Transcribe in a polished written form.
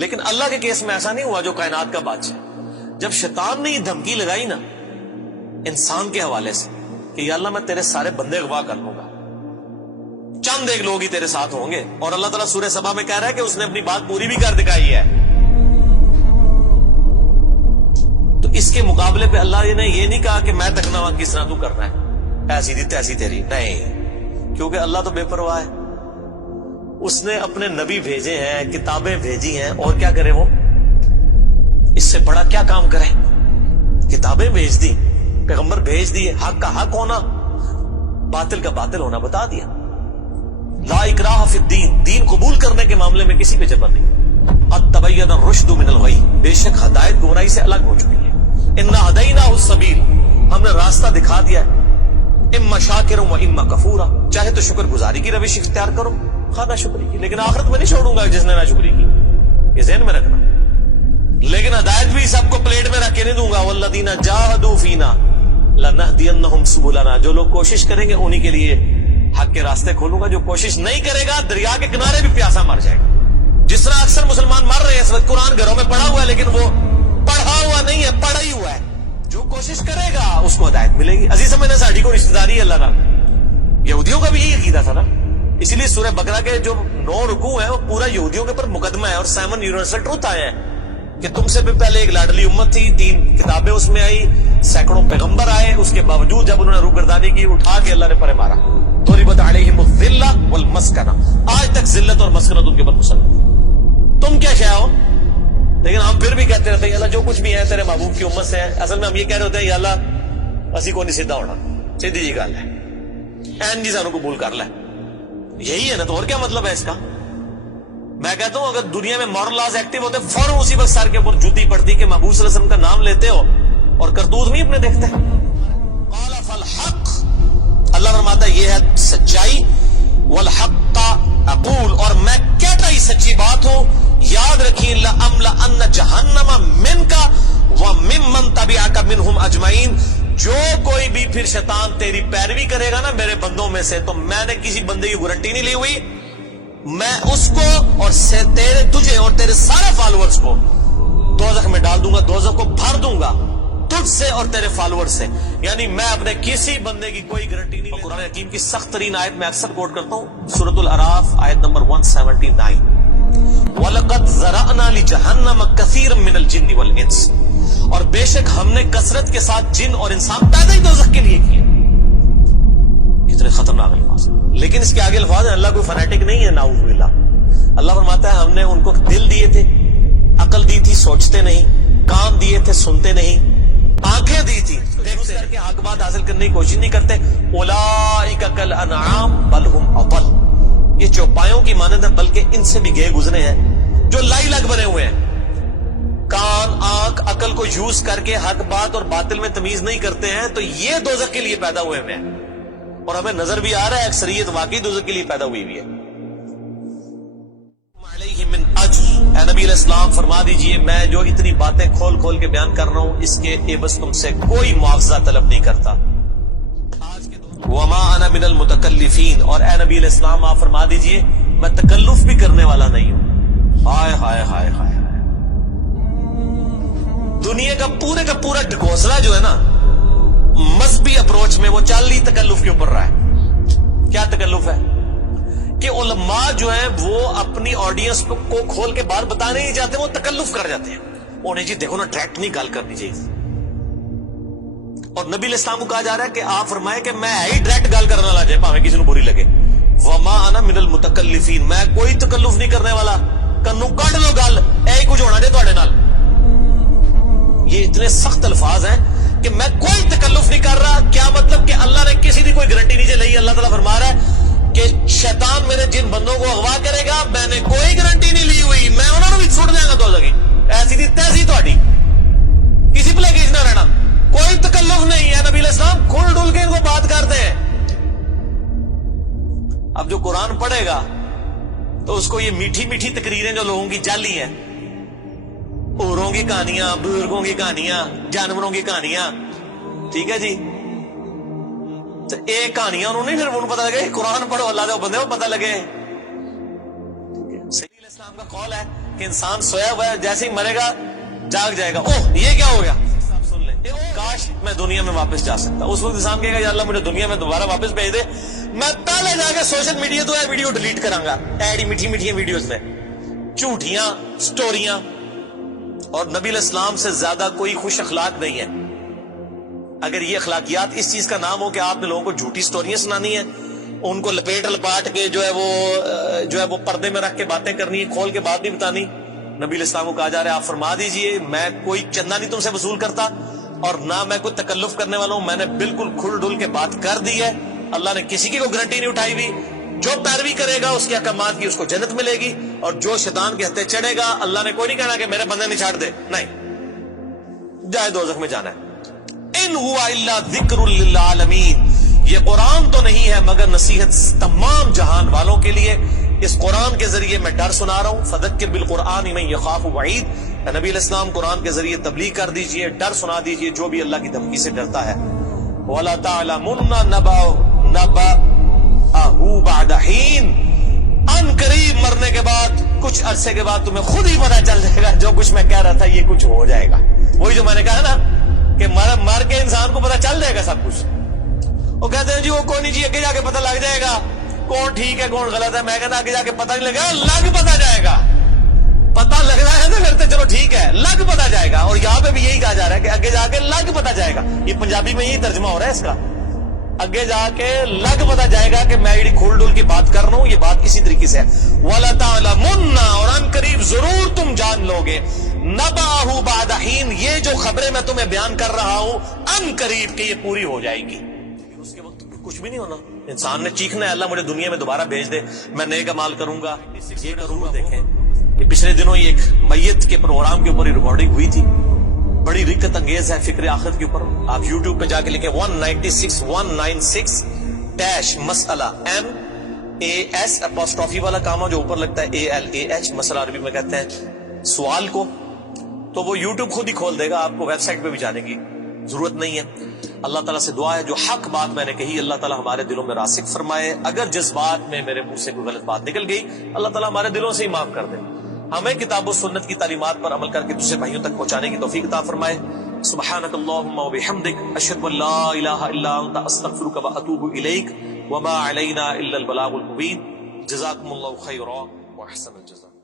لیکن اللہ کے کیس میں ایسا نہیں ہوا جو کائنات کا بادشاہ. جب شیطان نے یہ دھمکی لگائی نا انسان کے حوالے سے کہ یا اللہ میں تیرے سارے بندے اغوا کر لوں گا, چند ایک لوگ ہی تیرے ساتھ ہوں گے, اور اللہ تعالیٰ سورہ سبا میں کہہ رہا ہے کہ اس نے اپنی بات پوری بھی کر دکھائی ہے. تو اس کے مقابلے پہ اللہ نے یہ نہیں کہا کہ میں تکنا کس طرح تو کرنا ہے, ایسی تھی تیسی تیری, نہیں, کیونکہ اللہ تو بے پرواہ ہے. اس نے اپنے نبی بھیجے ہیں, کتابیں بھیجی ہیں, اور کیا کرے وہ, اس سے بڑا کیا کام کرے. کتابیں بھیج دی, پیغمبر بھیج دیے, حق کا حق ہونا باطل کا باطل ہونا بتا دیا. لا اکراہ فی الدین, دین قبول کرنے کے معاملے میں کسی پہ جبر نہیں. قد تبین الرشد من الغی, بے شک ہدایت گمراہی سے الگ ہو چکی ہے. انا ہدیناہ السبیل, ہم نے راستہ دکھا دیا ہے. اما شاکر و اما کفورا, چاہے تو شکر گزاری کی روش اختیار کرو, خواہ نہ شکری کی, لیکن آخرت میں نہیں چھوڑوں گا جس نے نہ شکری کی, یہ ذہن میں رکھنا. لیکن ہدایت بھی سب کو پلیٹ میں رکھ کے نہیں دوں گا. والذین جاہدوا فینا لنہدینہم سبلنا, جو لوگ کوشش کریں گے انہی کے لیے حق کے راستے کھولوں گا. جو کوشش نہیں کرے گا دریا کے کنارے بھی پیاسا مر جائے گا. جس طرح اکثر مسلمان مر رہے ہیں اس وقت, قرآن گھروں میں پڑھا ہوا ہے لیکن وہ پڑھا ہوا نہیں ہے, پڑھا ہی ہوا ہے. جو کوشش کرے گا اس کو ہدایت ملے گی. عزیز سمجھنا ساڑھی کو رشتہ داری ہے اللہ نہ. یہودیوں کا بھی یہی عقیدہ تھا نا, اسی لیے سورہ بقرہ کے جو 9 رکوع ہیں وہ پورا یہودیوں کے اوپر مقدمہ ہے, اور 7 یونیورسل ٹروتھ آئے ہیں کہ تم سے بھی پہلے ایک لاڈلی امت تھی, 3 کتابیں اس میں آئی, سینکڑوں پیغمبر آئے, اس کے باوجود جب انہوں نے روگردانی کی اٹھا کے اللہ نے پرے مارا. ضربت علیہم الذلہ والمسکنہ, آج تک ذلت اور مسکنت ان کے اوپر مسلط. تم کیا شے ہو, لیکن ہم پھر بھی کہتے رہتے ہیں اللہ جو کچھ بھی ہے تیرے محبوب کی امت سے ہے. اصل میں ہم یہ کہہ رہے ہوتے ہیں یا اللہ اسی کو نہیں سیدھا ہونا, سیدھی جی گل ہے, این جی سانو قبول کر لے, یہی ہے نا. تو اور کیا مطلب ہے اس کا. میں کہتا ہوں اگر دنیا میں مورل لاز ایکٹیو ہوتے فوراً اسی وقت سر کے اوپر جوتی پڑتی کہ محبوب صلی اللہ علیہ وسلم کا نام لیتے ہو اور کرتوت نہیں اپنے دیکھتے. قال فالحق, اللہ فرماتا ہے یہ ہے سچائی, والحق اقول, اور میں کہتا ہی سچی بات ہوں. یاد رکھیں لأملأن جہنم منک وممن تبعک منہم اجمعین, جو کوئی بھی پھر شیطان تیری پیروی کرے گا نا میرے بندوں میں سے, تو میں نے کسی بندے کی گارنٹی نہیں لی ہوئی, میں اس کو اور تجھے اور تیرے سارے فالوورز کو دوزخ میں ڈال دوں گا, دوزخ کو بھر دوں گا تجھ سے اور تیرے فالوورز سے. یعنی میں اپنے کسی بندے کی کوئی گارنٹی نہیں. قرآن حکیم کی سخت ترین آیت میں اکثر کوٹ کرتا ہوں, سورۃ الاعراف آیت نمبر 179, وَلَقَدْ ذَرَأْنَا لِجَهَنَّمَ كَثِيرًا مِنَ الْجِنِّ وَالْإِنسِ, اور بے شک ہم نے کثرت کے ساتھ جن اور انسان پیدا ہی دوزخ کے لیے کیے. کتنے خطرناک الفاظ. لیکن اس کے آگے الفاظ ہیں, اللہ کوئی فنیٹک نہیں ہے, نعوذ باللہ. اللہ فرماتا ہے ہم نے ان کو دل دیے تھے, عقل دی تھی, سوچتے نہیں, کان دیے تھے, سنتے نہیں, آنکھیں دی تھی, دیکھ کر کے حق بات حاصل کرنے کی کوشش نہیں کرتے. اولئک کالانعام بل هم اضل, یہ چوپایوں کی مانند ہے بلکہ ان سے بھی گئے گزرے ہیں جو لائی لگ بنے ہوئے ہیں. کان, آنکھ, عقل کو یوز کر کے حق بات اور باطل میں تمیز نہیں کرتے ہیں, تو یہ دوزخ کے لیے پیدا ہوئے ہیں. اور ہمیں نظر بھی آ رہا ہے اکثریت واقعی دوزخ کے لیے پیدا ہوئی ہے. من اجر, اے نبی علیہ السلام فرما دیجئے میں جو اتنی باتیں کھول کھول کے بیان کر رہا ہوں اس کے عوض تم سے کوئی معاوضہ طلب نہیں کرتا. وما انا من المتکلفین, اور اے نبی علیہ السلام آپ فرما دیجئے میں تکلف بھی کرنے والا نہیں ہوں. ہائے ہائے ہائے ہائے, دنیا کا پورا ڈھکوسلا جو ہے نا مذہبی اپروچ میں وہ چل ہی تکلف کے اوپر رہا ہے. کیا تکلف ہے کہ علماء جو ہیں وہ اپنی آڈینس کو کھول کے بات بتانے نہیں چاہتے, وہ تکلف کر جاتے ہیں. انہیں جی دیکھو نا ڈائریکٹ نہیں گل کرنی چاہیے. اور نبی علیہ السلام کو کہا جا رہا ہے کہ آپ فرمائے کہ میں ہی ڈائریکٹ گل کرنا لا جائے پاویں کسی کو بری لگے. وما انا من المتکلفین, میں کوئی تکلف نہیں کرنے والا. کنو کڈ لو گل, اے کچھ ہونا جے تواڈے نال. یہ اتنے سخت الفاظ ہیں کہ میں کوئی تکلف نہیں کر رہا. کیا مطلب کہ اللہ نے کسی کی کوئی گارنٹی نہیں لی. اللہ تعالیٰ فرما رہا ہے کہ شیطان میرے جن بندوں کو اغوا کرے گا میں نے کوئی گارنٹی نہیں لی ہوئی, میں انہوں نے بھی چھوڑ دیا گا دوزخ کی. ایسی تھی تیسی تہاڈی, کسی پلے کیس نہ رہنا, کوئی تکلف نہیں ہے. نبی علیہ السلام کھل ڈل کے ان کو بات کرتے ہیں. اب جو قرآن پڑھے گا تو اس کو یہ میٹھی میٹھی تقریریں جو لوگوں کی جعلی ہیں, اوروں کی کہانیاں, بزرگوں کی کہانیاں, جانوروں کی کہانیاں, ٹھیک ہے جی, تو ایک کہانیاں انہوں نے پھر انہوں پتہ لگے قرآن پڑھو اللہ دے بندے کو پتہ لگے. صحیح الاسلام کا قول ہے کہ انسان سویا ہوا ہے، جیسے ہی مرے گا جاگ جائے گا، اوہ یہ کیا ہو گیا، سن لیں کاش میں دنیا میں واپس جا سکتا. اس وقت انسان کہے گا یا اللہ مجھے دنیا میں دوبارہ واپس بھیج دے، میں پہلے جا کے سوشل میڈیا تو ہے ویڈیو ڈیلیٹ کراں گا، ایڈی میٹھی میٹھی ویڈیوز میں جھوٹیاں سٹوریاں. اور نبی علیہ السلام سے زیادہ کوئی خوش اخلاق نہیں ہے. اگر یہ اخلاقیات اس چیز کا نام ہو کہ آپ نے لوگوں کو جھوٹی سٹوریاں سنانی ہیں، ان کو لپاٹ کے جو ہے وہ پردے میں رکھ کے باتیں کرنی ہے، کھول کے بات نہیں بتانی. نبی علیہ السلام کو کہا جا رہا ہے آپ فرما دیجئے میں کوئی چندہ نہیں تم سے وصول کرتا اور نہ میں کوئی تکلف کرنے والا ہوں، میں نے بالکل کھل ڈل کے بات کر دی ہے. اللہ نے کسی کی کوئی گارنٹی نہیں اٹھائی ہوئی. جو پیروی کرے گا اس کے احکامات کی اس کو جنت ملے گی، اور جو شیطان کے ہتھے چڑھے گا اللہ نے کوئی نہیں کہنا کہ میرے بندے نہیں چھاڑ دے، نہیں جائے دوزخ میں جانا ہے. ان ہوا الا ذکر للعالمین، یہ قرآن تو نہیں ہے مگر نصیحت تمام جہان والوں کے لیے. اس قرآن کے ذریعے میں ڈر سنا رہا ہوں. فذکر بالقرآن من یخاف وعید، نبی علیہ السلام قرآن کے ذریعے تبلیغ کر دیجئے، ڈر سنا دیجئے جو بھی اللہ کی دھمکی سے ڈرتا ہے. وَلَا تَعْلَمُنَّ نَبَأَهُ بَعْدَ حِينٍ، ان قریب مرنے کے بعد کچھ عرصے کے بعد تمہیں خود ہی پتہ چل جائے گا جو کچھ میں کہہ رہا تھا یہ کچھ ہو جائے گا. وہی جو میں نے کہا نا کہ مر کے انسان کو پتہ چل جائے گا سب کچھ. وہ کہتے ہیں جی وہ کوئی نہیں جی آگے جا کے پتہ لگ جائے گا کون ٹھیک ہے کون غلط ہے. میں کہتا آگے جا کے پتہ نہیں لگے گا، لگ پتہ جائے گا. پتہ لگ رہا ہے نا کرتے چلو ٹھیک ہے، لگ پتہ جائے گا. اور یہاں پہ بھی یہی کہا جا رہا ہے کہ آگے جا کے لگ پتہ جائے گا. یہ پنجابی میں یہی ترجمہ ہو رہا ہے اس کا، آگے جا کے لگ پتہ جائے گا کہ میں یہ کھول ڈول کی بات کر رہا ہوں، یہ بات کسی طریقے سے ہے. وَلَا تَعْلَمُنَّ، اور ان قریب ضرور تم جان لوگے، نَبَأَهُ بَعْدَ حِينٍ، یہ جو خبریں میں تمہیں بیان کر رہا ہوں ان قریب کہ یہ پوری ہو جائے گی. اس کے وقت کچھ بھی نہیں ہونا. انسان نے چیخنا ہے اللہ مجھے دنیا میں دوبارہ بھیج دے، میں نیک اعمال کروں گا، یہ کروں گا. دیکھیں یہ پچھلے دنوں یہ ایک میت کے پروگرام کے اوپر ہی ریکارڈنگ ہوئی تھی، بڑی رکت انگیز ہے فکر آخرت کے اوپر. آپ یوٹیوب پہ جا کے لکھیں 196 مسئلہ MAS اپوسٹرافی والا کام جو اوپر لگتا ہے ALAH، مسئلہ عربی میں کہتے ہیں سوال کو. تو وہ یوٹیوب خود ہی کھول دے گا، آپ کو ویب سائٹ پہ بھی جانے کی ضرورت نہیں ہے. اللہ تعالیٰ سے دعا ہے جو حق بات میں نے کہی اللہ تعالیٰ ہمارے دلوں میں راسخ فرمائے. اگر جس بات میں میرے منہ سے کوئی غلط بات نکل گئی اللہ تعالیٰ ہمارے دلوں سے ہی معاف کر دے. ہمیں کتاب و سنت کی تعلیمات پر عمل کر کے دوسرے بھائیوں تک پہنچانے کی توفیق عطا فرمائے. سبحانک اللہم و بحمدک، اشہد ان لا الہ الا انت، استغفرک و اتوب الیک، وما علینا الا البلاغ المبین. جزاکم اللہ خیرا و احسن الجزاء.